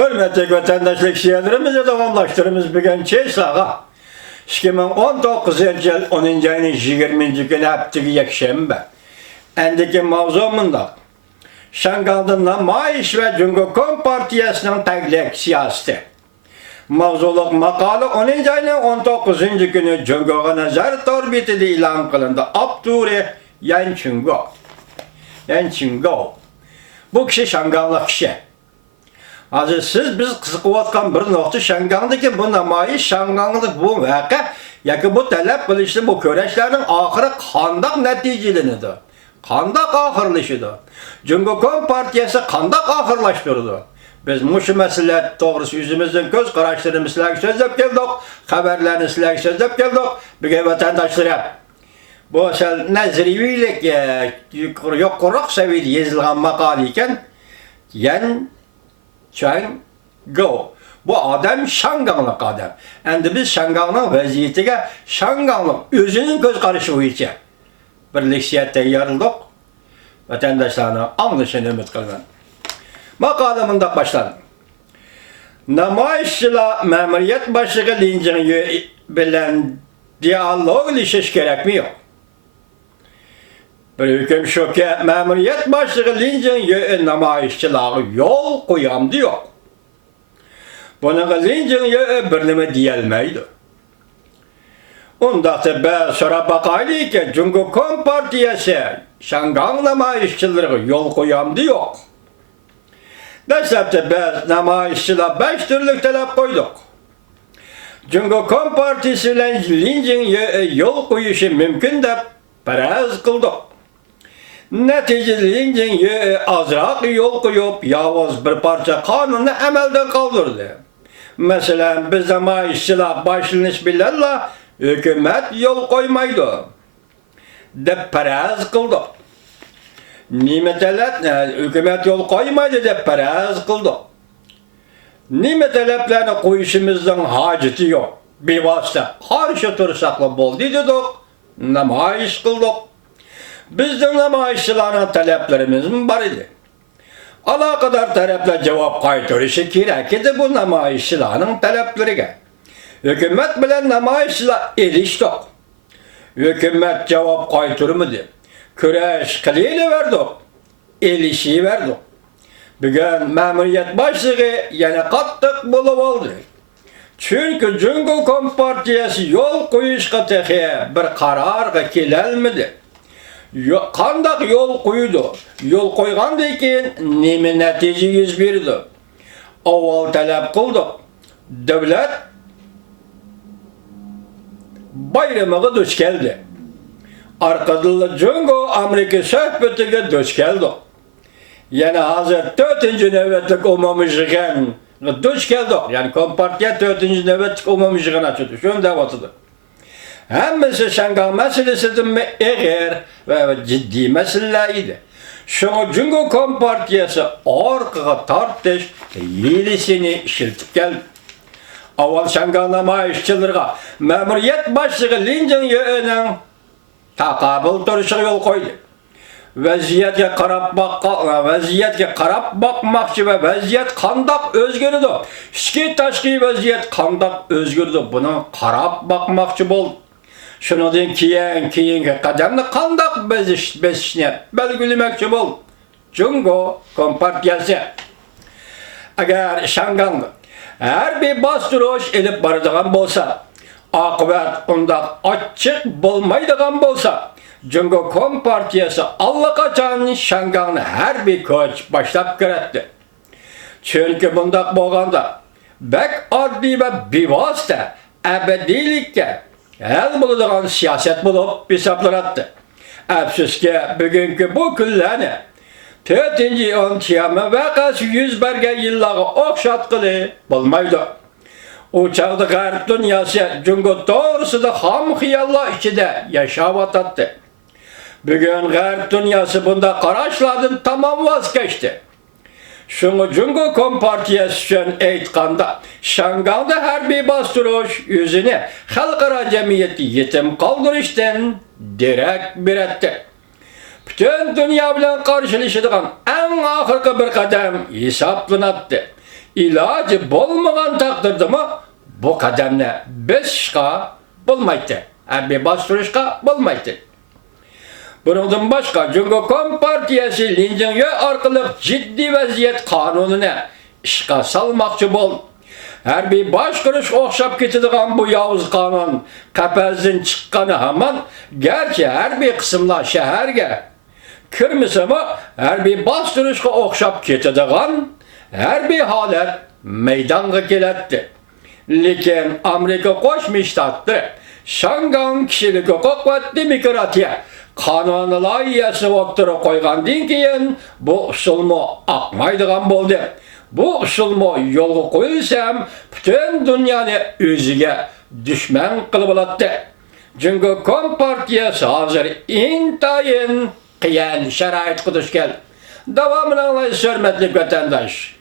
Hürmetli vatandaşlık şiirlerimizi devamlaştırımız bugün Çeysağa. 2019 yıl 10. ayının 20. günü heptiki yakşembe. Endiki mavzumunda Şangal'da Maiş ve Cumhuriyet Partiyası'nın teklek siyaseti. Mavzuluk makalı 10. ayının 19. günü Cumhuriyet Nazar Torbiti'de ilan kılındı. Abduri Yançungo. Bu kişi Şangal'lı kişi. Hazır siz biz kızıkıvatkan bir nokta Şangal'daki bu namayiş Şangal'lık bu vaka ya bu talep kılıştı bu köreşlerin ahırı kandak neticeliğidir. Kandak ahırlaşıdır. Cumhuriyet Partiyası kandak ahırlaştırdı. Biz muşu mesele doğrusu yüzümüzün göz karıştırımızla sözlük geldik, haberlerini sizlerle sözlük geldik, bir vatandaşlara. Bu nezrivilik yok kurak seviyede yazılan makaleyken Go. Bu adam Şangal'lık adam. Endi biz Şangal'ın vaziyetiga Şangal'ın özünün göz karışı için birleşiyette yarıldık. Vatandaşlarını anlaşını ümit kılgan. Makalamında başladı. Namayişçiler memuriyet başlığı Linjin bilen diyalog ilişkiş gerek mi yok? Bir hüküm şu ki memuriyet başlığı Linjin namayişçiler yol koyam diyor. Bunun Linjin birleme diyelmeydi. Onda da sonra bakaylı ki Cumhuriyet Partiyası Şangal namayişçileri yol koyam diyor. Desep de biz namayişçiler 5 türlük talep koyduk. Cumhuriyet Partisi ile Linjin yol koyuşu mümkün de perez kıldık. Neticede Linjin azrak yol koyup yavuz bir parça kanunu emelden kaldırdı. Mesela biz namayişçiler başlanış bilerle hükümet yol koymaydı. De perez kıldık. Hükümet yol koymaydı de perez kıldık. Nime taleplerini koyuşumuzdan haceti yok. Bir vasıta karşı tursaklı bol dedik, namayiş kıldık. Bizden namayişçilerin taleplerimiz var idi. Alakadar talepler cevap kaytırışı gerek idi bu namayişçilerin taleplerine. Hükümet bilen namayişçiler iliştik. Hükümet cevap kaytırmadı. Küreş kılıyla verdik. İlişiyi verdik. Bugün memuriyet başlığı yine kattık bulup oldu. Çünkü Cumhuriyet Partiyası yol koyuşka tehe bir karar kelelmedi. Kandak yol koydu. Yol koygandayken neme netice yüz verdi. Avval talep kıldık. Devlet bayramıga duş geldi. Arkadaşlar Cumhuriyet Amerika sohbetiga duş geldi. Yani hazır 4. nöbetlik olmamışken duş geldik. Yani Kompartiya 4. nöbetlik olmamışken açıldı. Şunu devatıdır. Hemmesi Şangal meselesidir mi? Eğer ve ciddi meseleydi. Şunu Cumhuriyet Kompartiyası arkaya tartış yilisini işiltip geldi. Avval Şangal namayişçilerine memuriyet başlığı Linjin yönenin takabıl duruşu yol koydu. Vaziyetke karab bakmakçı ve vaziyet kandak özgürdü. İşki taşki vaziyet kandak özgürdü. Buna karab bakmakçı bol. Şunu deyin kiyinki kademli kandak bezişine belgülemekçi bol. Cumhuriyet Partiyası. Eğer Şangal'da her bir bastırış edip barıdığın bolsa, akıbet onda açık bulmaydıgan bolsa, Cumhuriyet Partiyası allakaçan Şangal'ın her bir koç başlap keretti. Çünkü bunda bolganda bek adli ve bivasıta ebedilikte el bulduğun siyaset bulup hesaplanattı. Afsuski bugünkü bu küllerini 4. ontiyamı vakası 100 berge yılları okşatkılı bulmaydı. Uçaklı garip dünyası Cumhuriyet doğrusu da ham hıyalla içinde yaşavattı. Bugün garip dünyası bunda karaşladın tamam vazgeçti. Şunu Cumhuriyet Partiyası için eğitkanda, Şangal'da her bir bastırış yüzünü halkara cemiyeti yetim kaldırıştan direkt bir etti. Bütün dünya bilen karşılaşıdığın en ahırkı bir kadem hesaplanattı. İlacı bolmagan takdirde mi bu kademni besishga bo'lmaydi. Harbiy bostirishga bo'lmaydi. Bundan başka Cumhuriyet Kompartiyası Linjinye orqali ciddi vaziyet kanunini ishga salmoqchi bo'ldi. Harbiy boshqarish o'xshab ketadigan bu yovuz qonun qafasdan chiqqani hamon garchi harbiy qismlar shaharga kirmasami harbiy bostirishga o'xshab ketadigan harbiy holat maydonga keladi. Lekin Amerika Qo'shma Shtatlari Shangang kishilik huquq va demokratiya qonuni loyihasi o'ttirib qo'ygandan keyin bu usulmo aqmaydigan bo'ldi. Bu usulmo yo'lga qo'yilsam butun dunyoni o'ziga dushman qilib oladi. Cumhuriyet Kompartiyasi hozir intayin qiyin sharoitga duch keldi. Davomini anglaysiz hurmatli vatandosh.